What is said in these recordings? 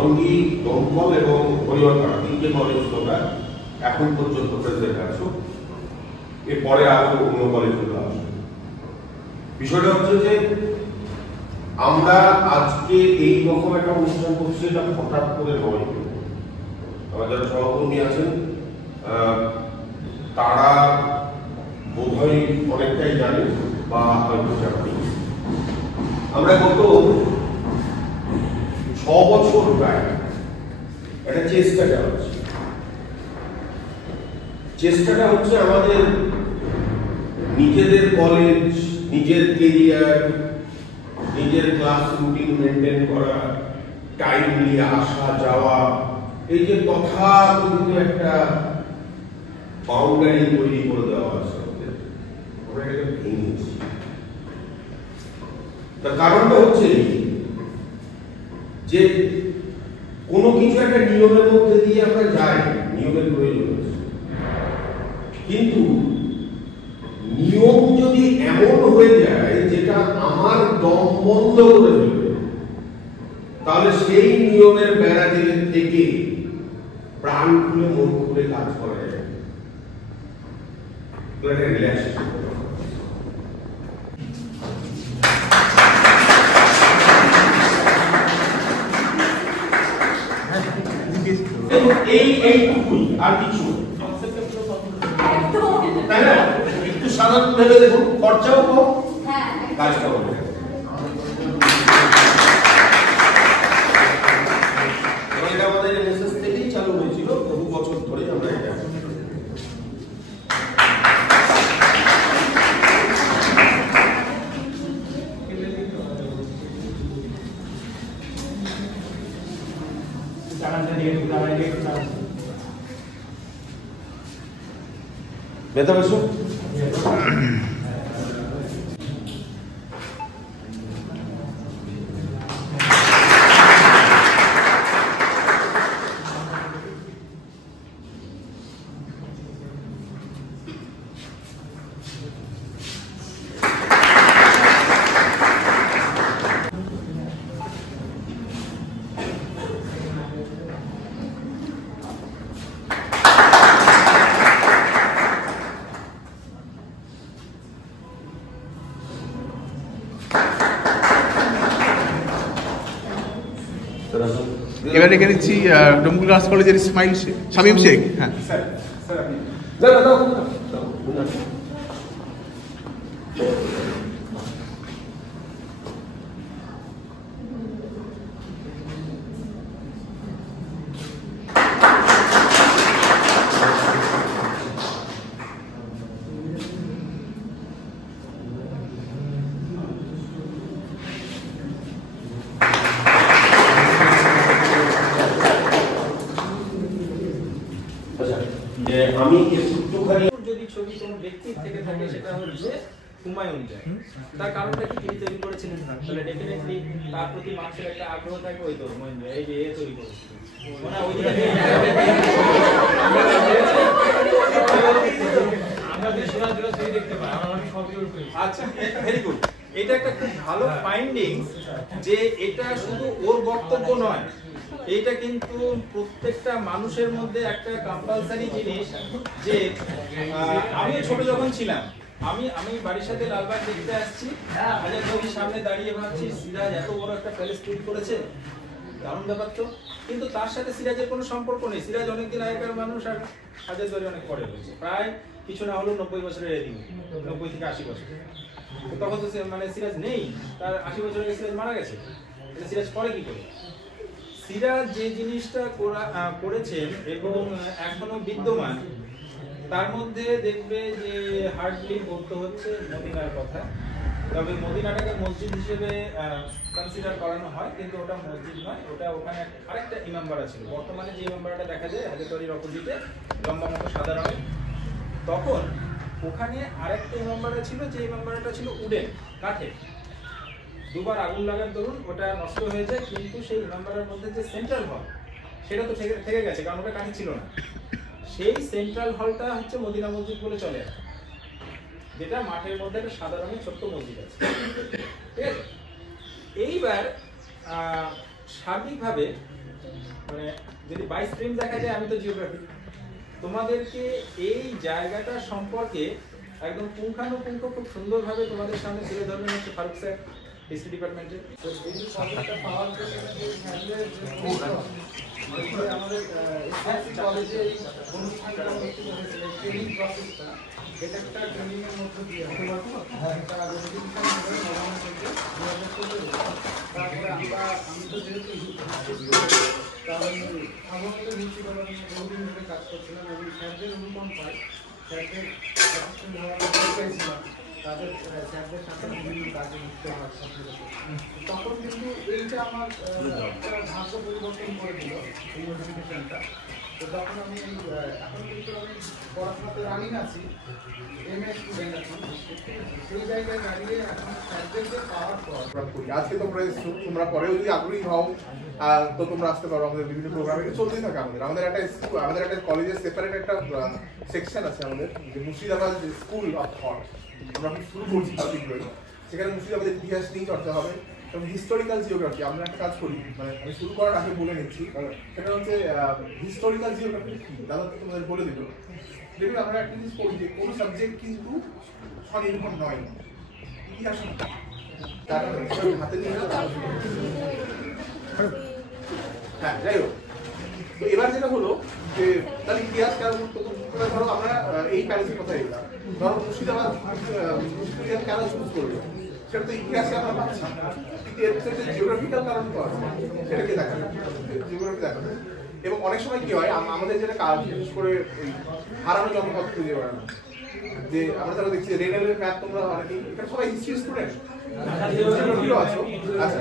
টঙ্গী, দমকল এবং হরিহরপাড়া তিনটে কলেজ তোমরা এখন পর্যন্ত প্রেজেন্ট আছো, এরপরে আরো অন্য কলেজগুলো আসবে। বিষয়টা হচ্ছে যে আমরা আজকে এই রকম একটা অনুষ্ঠান করছি, এটা হঠাৎ করে নয়। আমার যারা সহকর্মী আছেন তারা বোধহয় অনেকটাই জানেন বা হয়তো জানেন। আমরা গত 6 বছর প্রায় একটা চেষ্টা চালাচ্ছি। চেষ্টাটা হচ্ছে আমাদের নিজেদের কলেজ, নিজের কেরিয়ার, নিজের ক্লাস রুটিন মেনটেন করা, টাইমলি আসা যাওয়া, এই যে তথাকথিত একটা বাউন্ডারি তৈরি করে দেওয়া আছে, আমরা এটাকে ভেঙেছি। তার কারণটা হচ্ছে যে কোনো কিছু একটা নিয়মের মধ্যে দিয়ে আমরা যাই, নিয়মের প্রয়োজন আছে, কিন্তু নিয়ম যদি এমন হয়ে যায় যেটা আমার দম বন্ধ করে দেবে, তাহলে সেই নিয়মের বেড়া দিকে থেকে প্রাণ খুলে মন খুলে কাজ করা যায়। এইটুকুই, আর কিছু তাই না? একটু সাধারণ ভেবে দেখুন, খরচাও কম, কাজটাও কম। এটা আমাদের এনএসএস থেকেই চালু হয়েছিল, বহু বছর ধরে আমরা এটা বেতা বসো। এবার রেখে দিচ্ছি ডোমকুল গার্লস কলেজের ইসমাইল শেখ, শামীম শেখ। হ্যাঁ স্যার, আমি একটুখানি যদি ছবি কোনো ব্যক্তির থেকে থাকে সেটা হচ্ছে হুমায়ুন যায়, তার কারণটা কি তিনি তৈরি করেছিলেন, তাহলে ডেফিনেটলি তার প্রতি মানুষের একটা আগ্রহ থাকবে। ওই তো হুমায়ুন যায়, এই যে এ তৈরি করেছিল, মানে ওই দিকে আমরা বিশ্বনাথের ছবি দেখতে পাই, আমরা অনেক ছবি উঠবে। আচ্ছা, ভেরি গুড। এটা একটা খুব ভালো ফাইন্ডিংস যে এটা শুধু ওর বক্তব্য নয়, এটা কিন্তু প্রত্যেকটা মানুষের মধ্যে একটা কম্পালসারি জিনিস। যে আমি ছোট যখন ছিলাম, আমি বাড়ির সাথে লালবাগ দেখতে আসছি, হাজার ছবির সামনে দাঁড়িয়ে ভাবছি সিরাজ এত বড় একটা প্যালেস তৈরি করেছে, দারুণ ব্যাপার তো। কিন্তু তার সাথে সিরাজের কোনো সম্পর্ক নেই। সিরাজ অনেকদিন আগেকার মানুষ, আর হাজার দুয়ারি অনেক পরে হয়েছে, প্রায় কিছু না হলেও 90 বছরের এদিন, 90 থেকে 80 বছর। তখন তো মানে সিরাজ নেই, তার 80 বছর আগে সিরাজ মারা গেছে। সিরাজ পরে কি করে? সিরাজ যে জিনিসটা করেছেন এবং এখনো বিদ্যমান, তার মধ্যে দেখবে যে হার্ডলি বলতে হচ্ছে মদিনার কথা। তবে মদিনাটাকে মসজিদ হিসেবে কনসিডার করানো হয়, কিন্তু ওটা মসজিদ নয়, ওটা ওখানে আরেকটা ইমামবাড়া ছিল। বর্তমানে যে ইমামবাড়াটা দেখা যায় হাজারদুয়ারির অপোজিটে, লম্বা মতো সাদা রঙের, তখন ওখানে আরেকটা ইমামবাড়া ছিল, যে ইমামবাড়াটা ছিল উডেন, কাঠের। দুবার আগুন লাগার দরুন ওটা নষ্ট হয়ে যায়, কিন্তু সেই ইমামবাড়ার মধ্যে যে সেন্ট্রাল হল সেটা তো থেকে গেছে, কারণ ওটা কাঠে ছিল না। সেই সেন্ট্রাল হলটা হচ্ছে মদিনা মসজিদ বলে চলে আসে, যেটা মাঠের মধ্যে একটা সাদা রঙের ছোট্ট মসজিদ আছে। ঠিক আছে, এইবার সার্বিকভাবে মানে যদি 22 স্ট্রিম দেখা যায়, আমি তো জিওগ্রাফি। তোমাদেরকে এই জায়গাটা সম্পর্কে একদম পুঙ্খানুপুঙ্খ খুব সুন্দরভাবে তোমাদের সামনে তুলে ধরবেন হচ্ছে ফারুক স্যার, হিস্ট্রি ডিপার্টমেন্টের। আমাদের কলেজে এই অনুষ্ঠানটা অনুষ্ঠিত হয়েছিল, ট্রেনিং প্রসেসটা, এটা একটা ট্রেনিং এর মধ্যে দিয়ে তারপরে আমি তো যেহেতু সাধারণত হিস্ট্রি ডিপার্টমেন্টে বহুদিন ধরে কাজ করছিলাম এবং স্যারদের অনুপম পাই, স্যারদের অ্যাসিস্ট্যান্ট হওয়ার চাইছিলাম, তাদের স্যারদের সাথে বিভিন্ন কাজে যুক্ত হওয়ার সাথে তখন কিন্তু এইটা আমার একটা ভাগ্য পরিবর্তন করে দিল এই নোটিফিকেশনটা। তো তখন আমি এখন কিন্তু আমি পড়াশোনাতে রানিং আছি, এমএ স্টুডেন্ট আছি, সেই জায়গায় দাঁড়িয়ে এখন স্যারদেরকে পাওয়ার পর আজকে তোমরা এসছো, তোমরা পরেও যদি আগ্রহী হও তো তোমরা আসতে পারো। আমাদের বিভিন্ন প্রোগ্রামে চলতেই থাকে। আমাদের একটা কলেজের সেপারেট একটা সেকশন আছে আমাদের, যে মুর্শিদাবাদ স্কুল অফ থট, আমরা শুরু করছি সেখানে মুর্শিদাবাদের ইতিহাস নিয়ে চর্চা হবে এবং হিস্টোরিক্যাল জিওগ্রাফি। আমরা একটা কাজ করি, মানে আমি শুরু করার আগে বলে নিচ্ছি, সেটা হচ্ছে হিস্টোরিক্যাল জিওগ্রাফি কি দাদা তোমাদের বলে দিল। দেখুন, আমরা একটা জিনিস করি যে কোনো সাবজেক্ট কিন্তু স্বনির্ভর নয়, ইতিহাস হাতে নিয়ে হ্যাঁ যাই হোক। তো এবার যেটা হলো যে তাহলে ইতিহাস কেন ধরো আমরা এই প্যালেসের কথা এলাম, ধরো মুর্শিদাবাদ কেন চুজ করলো, সেটা তো ইতিহাসে আমরা পাচ্ছি, জিওগ্রাফিক্যাল কারণ তো আছে, সেটাকে দেখাবে, জিওগ্রাফি দেখাবে। এবং অনেক সময় কি হয়, আমাদের যেটা কাজ, বিশেষ করে হারানো জনপদ খুঁজে বেড়ানো, যে আমরা যারা দেখছি রেনেলের ম্যাপ, তোমরা অনেকেই এখানে সবাই হিস্ট্রি স্টুডেন্ট আছো, আচ্ছা,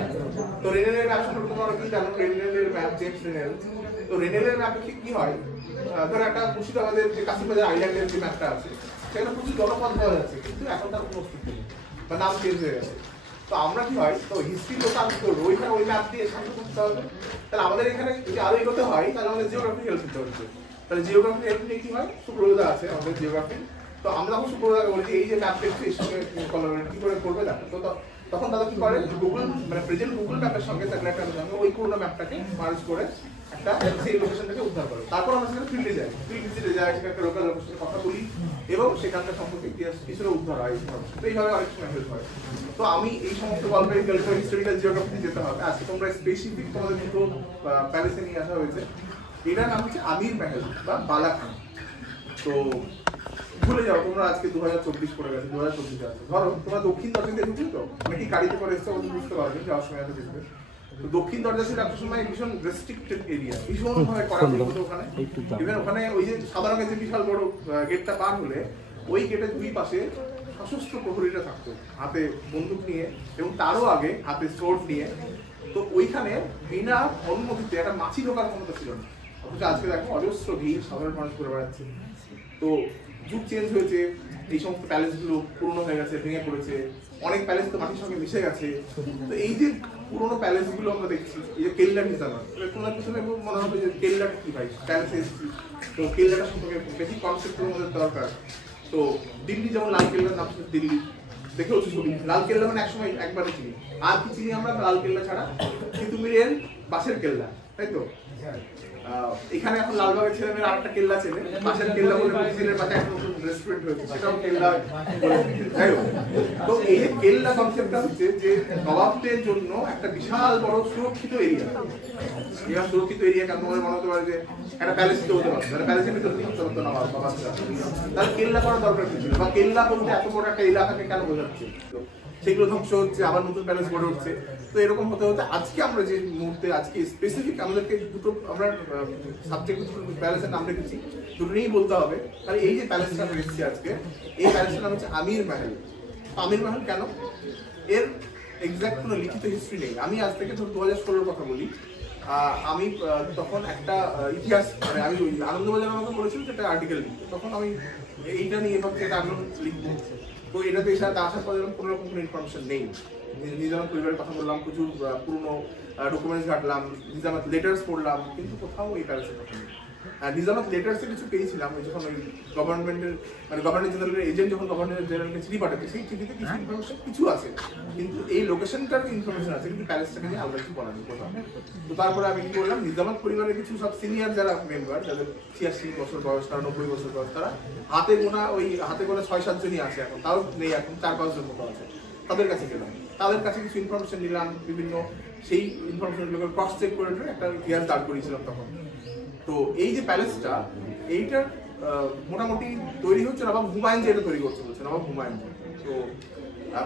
তো রেনেলের ম্যাপ সম্পর্কে তোমরা অনেকেই জানো। রেনেলের ম্যাপ, জেমস রেনেল। তো রেনেলের ম্যাপে কি হয়, ধরো একটা মুর্শিদাবাদের যে কাশিমবাজার আইল্যান্ডের যে ম্যাপটা আছে, সেখানে প্রচুর জনপদ পাওয়া যাচ্ছে, কিন্তু এখন তার কোনো অস্তিত্ব নেই বা নাম চেঞ্জ হয়ে গেছে। তো আমরা কি হয়, তো হিস্ট্রি তো কাজ করবো, ওইখানে ওই ম্যাপ দিয়ে সামনে করতে হবে। তাহলে আমাদের এখানে যদি আরো এগোতে হয়, তাহলে আমাদের জিওগ্রাফি হেল্প নিতে হচ্ছে। তাহলে জিওগ্রাফি হেল্প নিয়ে কি হয়, সুপ্রয়োজা আছে আমাদের জিওগ্রাফি। তো আমরা তখন সুপ্রয়োজাকে বলি যে এই যে ম্যাপটা একটু এর সঙ্গে কি করে করবে দেখো। তো তখন তারা কি করে, গুগল মানে প্রেজেন্ট গুগল ম্যাপের সঙ্গে স্যাটেলাইটের সঙ্গে ওই পুরোনো ম্যাপটাকে মার্জ করে একটা সেই লোকেশনটাকে উদ্ধার করে। তারপর আমরা সেখানে ফিল্ডে যাই, ফিল্ড ভিজিটে যাই, সেখানে লোকাল লোকেশনের কথা বলি এবং সেখানকার সম্পর্কে ইতিহাস কিছুটা উদ্ধার হয়। তো এইভাবে অনেক সময় হেল্প হয়। তো আমি এই সমস্ত গল্পের হিস্টোরিক্যাল জিওগ্রাফিতে যেতে হবে। আজকে তোমরা স্পেসিফিক তোমাদের দুটো প্যালেসে নিয়ে আসা হয়েছে। এটার নাম হচ্ছে আমির মহল বা বালা খান। তো ভুলে যাও, তোমরা আজকে 2024 পড়ে গেছে, 2024 আছে। ধরো তোমরা দক্ষিণ দরজা দিয়ে ঢুকলে, তো অনেকে গাড়িতে করে এসছে, ওদের বুঝতে পারবে যাওয়ার সময় এত দেখবে। তো দক্ষিণ দরজা ছিল একটা সময় ভীষণ রেস্ট্রিক্টেড এরিয়া, ভীষণ ভাবে করা হতো ওখানে। ইভেন ওখানে ওই যে সাদা রঙের যে বিশাল বড় গেটটা পার হলে, ওই গেটের দুই পাশে সশস্ত্র প্রহরীরা থাকতো, হাতে বন্দুক নিয়ে এবং তারও আগে হাতে সোর্ড নিয়ে। তো ওইখানে বিনা অনুমতিতে একটা মাছি ঢোকার ক্ষমতা ছিল না। অথচ আজকে দেখো অজস্র ভিড়, সাধারণ মানুষ করে বেড়াচ্ছে। তো যুগ চেঞ্জ হয়েছে, এই সমস্ত প্যালেসগুলো পুরনো হয়ে গেছে, ভেঙে পড়েছে, অনেক প্যালেস তো মাটির সঙ্গে মিশে গেছে। তো এই যে পুরনো প্যালেসগুলো আমরা দেখছি, এই যে কেল্লার হিসাবে, কোনো পিছনে মনে হবে যে কেল্লাটা কি ভাই, প্যালেসে এসেছি, তো কেল্লাটা সম্পর্কে বেসিক কনসেপ্ট আমাদের দরকার। তো দিল্লি যেমন লাল কেল্লার নাম ছিল দিল্লি, দেখেও ছবি, লাল কেল্লা মানে একসময় একবারে চিনি। আর কি চিনি আমরা লাল কেল্লা ছাড়া? তিতুমিরের বাঁশের কেল্লা, তাই তো? এখানে এখন লালবাগের ছেলেমেয়েরা আরেকটা কেল্লা চেনে, বাঁশের কেল্লা বলে মসজিদের পাশে একটা নতুন রেস্টুরেন্ট হয়েছে, সেটাও কেল্লা। যাই হোক, তো এই যে কেল্লা কনসেপ্টটা হচ্ছে যে নবাবদের জন্য একটা বিশাল বড় সুরক্ষিত এরিয়া। এবার সুরক্ষিত এরিয়া কেন মনে হতে পারে যে একটা প্যালেস তো হতে পারে, মানে প্যালেসের ভিতরে থাকতে হতো নবাব বা বাচ্চা, তাহলে কেল্লা করার দরকার কি ছিল? বা কেল্লা বলতে এত বড় একটা এলাকাকে কেন বোঝাচ্ছে? সেগুলো ধ্বংস হচ্ছে, আবার নতুন প্যালেস গড়ে উঠছে। তো এরকম হতে হতে আজকে আমরা যে মুহূর্তে, আজকে স্পেসিফিক আমাদেরকে দুটো আমরা সাবজেক্ট প্যালেসের নাম রেখেছি, দুটো নিয়েই বলতে হবে। তাহলে এই যে প্যালেসটা আমরা রেখেছি আজকে, এই প্যালেসটার নাম হচ্ছে আমির মহল। আমির মহল কেন? এর এক্সাক্ট কোনো লিখিত হিস্ট্রি নেই। আমি আজ থেকে ধর 2016 কথা বলি, আমি তখন একটা ইতিহাস, মানে আমি ওই আনন্দবাজার আমাকে বলেছিল যে একটা আর্টিকেল লিখতে, তখন আমি এইটা নিয়ে ভাবছি এটা আনন্দ লিখবো। তো এটাতে সাথে আসার পর যেরকম কোনো রকম কোনো ইনফরমেশন নেই। নিজের পরিবারের কথা বললাম, প্রচুর পুরনো ডকুমেন্টস ঘাটলাম, নিজামাত লেটার্স পড়লাম, কিন্তু কোথাও এই প্যালেসের কথা নেই। নিজামাত লেটার্সে কিছু পেয়েছিলাম যখন ওই গভর্নমেন্টের মানে গভর্নর জেনারেলের এজেন্ট যখন গভর্নর জেনারেলকে চিঠি পাঠাবে সেই চিঠিতে কিছু ইনফরমেশন কিছু আছে, কিন্তু এই লোকেশনটার ইনফরমেশন আছে কিন্তু প্যালেসটাকে নিয়ে আলাদা কিছু বলা নেই কোথাও। তো তারপরে আমি কি করলাম, নিজামাত পরিবারের কিছু সব সিনিয়র যারা মেম্বার, যাদের 86 বছর বয়স, তারা 90 বছর বয়স, তারা হাতে গোনা 6-7 জনই আছে এখন, তাও নেই এখন 4-5 জন মতো আছে, তাদের কাছে গেলাম, তাদের কাছে কিছু ইনফরমেশন নিলাম বিভিন্ন, সেই ইনফরমেশনগুলোকে ক্রস চেক করে একটা ইতিহাস দাঁড় করিয়েছিলাম তখন। তো এই যে প্যালেসটা, এইটার মোটামুটি তৈরি হচ্ছে নবাব হুমায়ুন যে এটা তৈরি করছে বলছে, নবাব হুমায়ুন। তো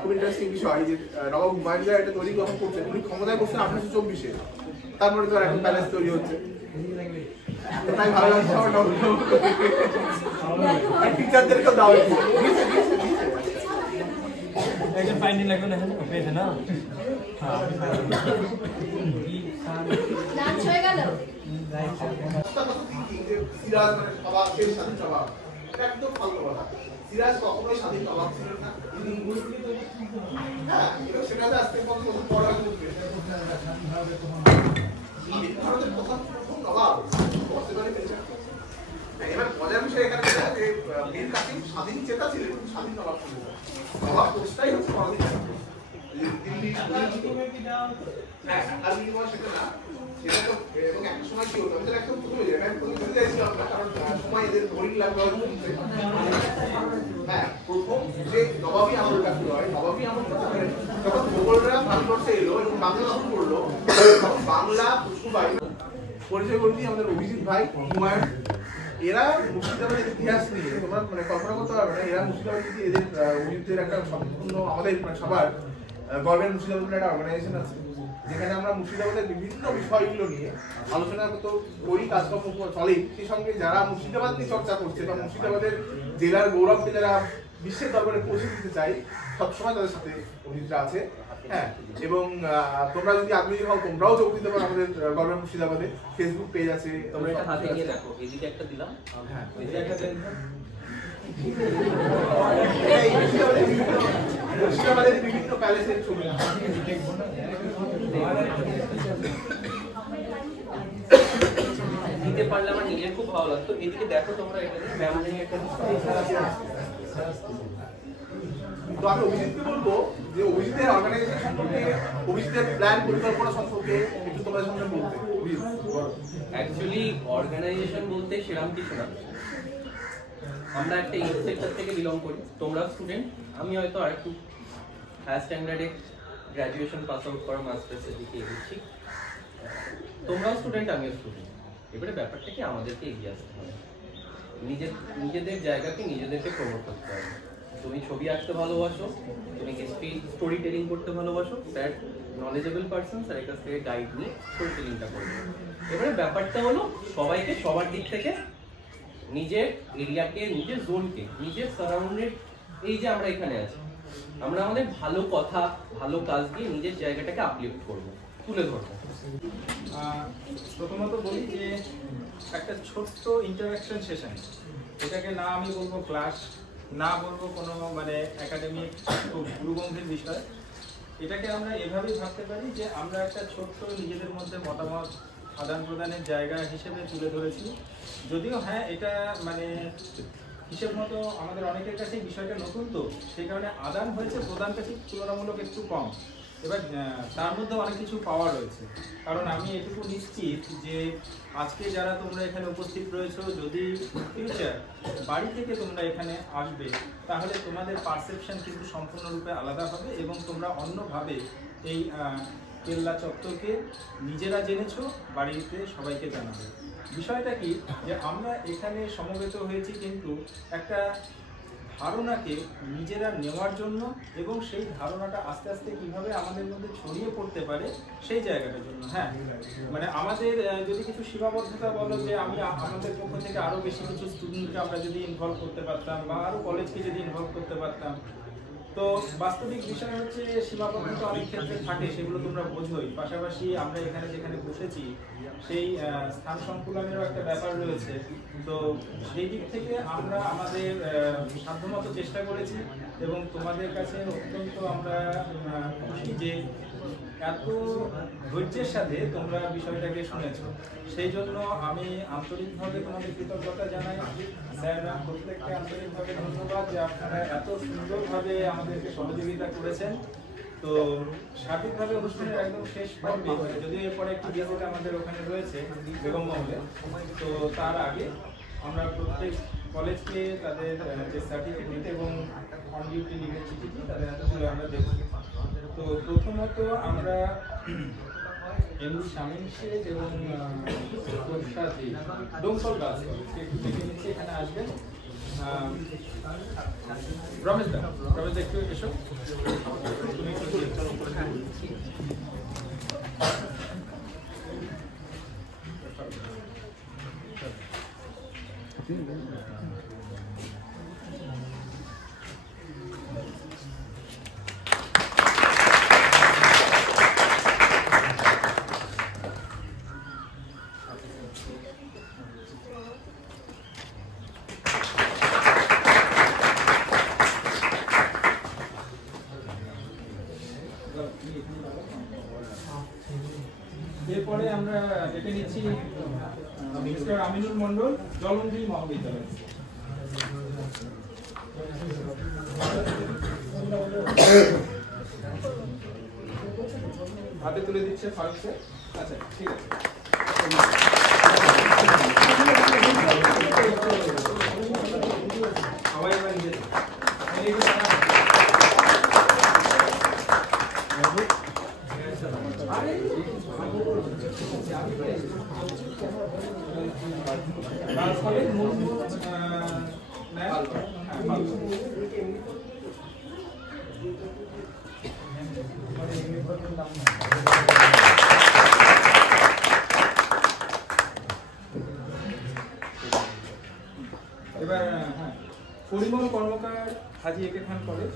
খুব ইন্টারেস্টিং বিষয় যে নবাব হুমায়ুন যে এটা তৈরি যখন করছেন, উনি ক্ষমতায় করছেন 1824-এ, তারপরে তো এখন প্যালেস তৈরি হচ্ছে। তাই ভালো লাগছে আমার টিচারদেরকেও দাও একটা ফাইন্ডিং লাগবে না, পেয়েছে না নাচ হয়ে গেল। সিরাজ মানে নবাব, সেই স্বাধীন নবাব, এটা একদম ফালতু কথা। সিরাজ কখনোই স্বাধীন নবাব ছিলেন না। হ্যাঁ, সেটাতে আজকে 50 বছর পর আগে ভারতের প্রথম নবাব এবার মজার বিষয় এখানে যে মীর কাসিম স্বাধীন চেতা ছিলেন, স্বাধীন নবাব ছিলেন। নবাব কোর্সটাই হচ্ছে পরাধীন দিল্লি। হ্যাঁ, আর বিনিময় সেটা না, সেটা তো এবং একটা সময় কি হতো, আমি তো একদম প্রথমে যাই, আমি প্রথমে যেতে চাইছিলাম না, কারণ সময় এদের বোরিং লাগবে। হ্যাঁ, প্রথম যে নবাবী আমলটা শুরু হয়, নবাবী আমলটা যখন মোগলরা ভারতবর্ষে এলো এবং বাংলা দখল করলো, তখন বাংলা সুবাই পরিচয় করে দিই আমাদের অভিজিৎ ভাই, হুমায়ুন। এরা মুর্শিদাবাদের ইতিহাস নিয়ে তোমরা মানে কল্পনা করতে পারবে না, এরা মুর্শিদাবাদ যদি এদের অভিজিতের একটা সম্পূর্ণ আমাদের মানে সবার গভর্নমেন্ট মুর্শিদাবাদ একটা অর্গানাইজেশন আছে, যেখানে আমরা মুর্শিদাবাদের বিভিন্ন বিষয়গুলো নিয়ে আলোচনা তো করি, কাজকর্ম চলেই, সেই সঙ্গে যারা মুর্শিদাবাদ নিয়ে চর্চা করছে বা মুর্শিদাবাদের জেলার গৌরবকে যারা বিশ্বের দরবারে পৌঁছে দিতে চাই, সবসময় তাদের সাথে অভিজিৎরা আছে। হ্যাঁ, এবং তোমরা যদি আগ্রহী হও তোমরাও যোগ দিতে পারো আমাদের গভর্নমেন্ট মুর্শিদাবাদে ফেসবুক পেজ আছে, তোমরা এটা হাতে নিয়ে দেখো, এদিকে একটা দিলাম, হ্যাঁ এদিকে একটা দেন। মুর্শিদাবাদের বিভিন্ন প্যালেসের ছবি দিতে পারলে আমার নিজের খুব ভালো লাগতো। এদিকে দেখো তোমরা, এখানে মেমোরি একটা তো আমি অভিজিৎকে বলবো যে অভিজিতের অর্গানাইজেশন সম্পর্কে, অভিজিতের প্ল্যান পরিকল্পনা সম্পর্কে একটু তোমাদের সামনে বলতে। অ্যাকচুয়ালি অর্গানাইজেশন বলতে সেরকম কিছু না, আমরা একটা ইউথ সেক্টর থেকে বিলং করি, তোমরা স্টুডেন্ট, আমি হয়তো আরেকটু হায়ার স্ট্যান্ডার্ডে গ্র্যাজুয়েশন পাস আউট করা মাস্টার্সের দিকে এগোচ্ছি, তোমরাও স্টুডেন্ট আমিও স্টুডেন্ট। এবারে ব্যাপারটা কি আমাদেরকে এগিয়ে আসতে হবে, নিজেদের জায়গাকে নিজেদেরকে প্রমোট করতে হবে। তুমি ছবি আঁকতে ভালোবাসো, তুমি স্টোরি টেলিং করতে ভালোবাসো, দ্যাট নলেজেবল পারসন তার কাছ থেকে গাইড নিয়ে স্টোরি টেলিংটা করবে। এবারে ব্যাপারটা হলো সবাইকে সবার দিক থেকে নিজের এরিয়াকে, নিজের জোনকে, নিজের সারাউন্ডেড, এই যে আমরা এখানে আছি, আমরা আমাদের ভালো কথা ভালো কাজ দিয়ে নিজের জায়গাটাকে আপলিফট করবো, তুলে ধরবো। প্রথমত বলি যে একটা ছোট্ট ইন্টারাকশন সেশন, এটাকে না আমি বলবো ক্লাস, না বলবো কোনো মানে একাডেমিক গুরুগম্ভীর বিষয়, এটাকে আমরা এভাবেই ভাবতে পারি যে আমরা একটা ছোট্ট নিজেদের মধ্যে মতামত আদান প্রদানের জায়গা হিসেবে তুলে ধরেছি। যদিও হ্যাঁ, এটা মানে হিসেব মতো আমাদের অনেকের কাছে বিষয়টা নতুন, তো সেই কারণে আদান হয়েছে, প্রদানটা ঠিক তুলনামূলক একটু কম। এবার তার মধ্যে অনেক কিছু পাওয়া রয়েছে, কারণ আমি এটুকু নিশ্চিত যে আজকে যারা তোমরা এখানে উপস্থিত রয়েছো, যদি ফিউচার বাড়ি থেকে তোমরা এখানে আসবে, তাহলে তোমাদের পারসেপশন কিন্তু সম্পূর্ণরূপে আলাদা হবে এবং তোমরা অন্যভাবে এই কেল্লা চত্বরকে নিজেরা জেনেছো, বাড়িতে সবাইকে জানাবে। বিষয়টা কি যে আমরা এখানে সমবেত হয়েছি কিন্তু একটা ধারণাকে নিজেরা নেওয়ার জন্য এবং সেই ধারণাটা আস্তে আস্তে কিভাবে আমাদের মধ্যে ছড়িয়ে পড়তে পারে সেই জায়গাটার জন্য। হ্যাঁ, মানে আমাদের যদি কিছু সীমাবদ্ধতা বলো যে আমাদের পক্ষ থেকে আরও বেশি কিছু স্টুডেন্টকে আমরা যদি ইনভলভ করতে পারতাম বা আরও কলেজকে যদি ইনভলভ করতে পারতাম, তো বাস্তবিক বিষয় হচ্ছে সীমাবদ্ধতা অনেক ক্ষেত্রে থাকে, সেগুলো তোমরা বোঝোই। পাশাপাশি আমরা এখানে যেখানে বসেছি সেই স্থান সংকুলনেরও একটা ব্যাপার রয়েছে, তো সেই দিক থেকে আমরা আমাদের সাধ্যমতো চেষ্টা করেছি এবং তোমাদের কাছে অত্যন্ত আমরা খুশি যে এত ধৈর্যের সাথে তোমরা বিষয়টাকে শুনেছো, সেই জন্য আমি আন্তরিকভাবে তোমাদের কৃতজ্ঞতা জানাই। স্যার ম্যাম প্রত্যেককে আন্তরিকভাবে ধন্যবাদ যে আপনারা এত সুন্দরভাবে আমাদেরকে সহযোগিতা করেছেন। তো সার্বিকভাবে অনুষ্ঠানের একদম শেষ পর্বে, যদিও এরপরে একটি ভিজিট আমাদের ওখানে রয়েছে বেগম মহলে, তো তার আগে আমরা প্রত্যেক কলেজকে তাদের যে সার্টিফিকেট এবং অন ডিউটি লিভের চিঠিটি তাদের হাতে তুলে আমরা দেব। তো প্রথমত আমরা এমনি শামীম শেখ এবং ডোমকল গাছ একটু ডেকে নিচ্ছি, এখানে আসবেন। রমেশ দা একটু এসো, তুমি একটু এরপরে আমরা ডেকে নিচ্ছি মিস্টার আমিনুল মন্ডল, জলমন্ত্রী মহাবিদ্যালয়। হাতে তুলে দিচ্ছে ফারুক স্যার। আচ্ছা ঠিক আছে, সবাই এবার নিজে এবার পরিমল কর্মকার, হাজি একে খান কলেজ।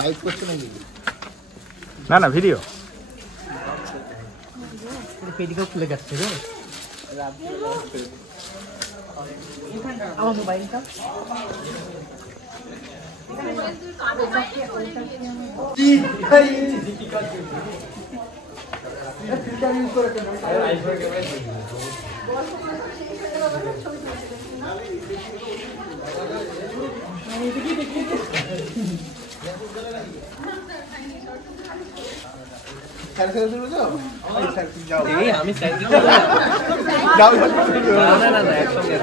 লাইভ করছো নাকি? না না ভিডিও পেডিকেও খুলে যাচ্ছে রে আমার মোবাইলটা। আমি স্যারকে না একসঙ্গে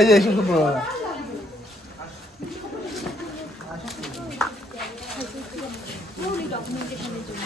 এই যে এসব ডকুমেন্টেশনের জন্য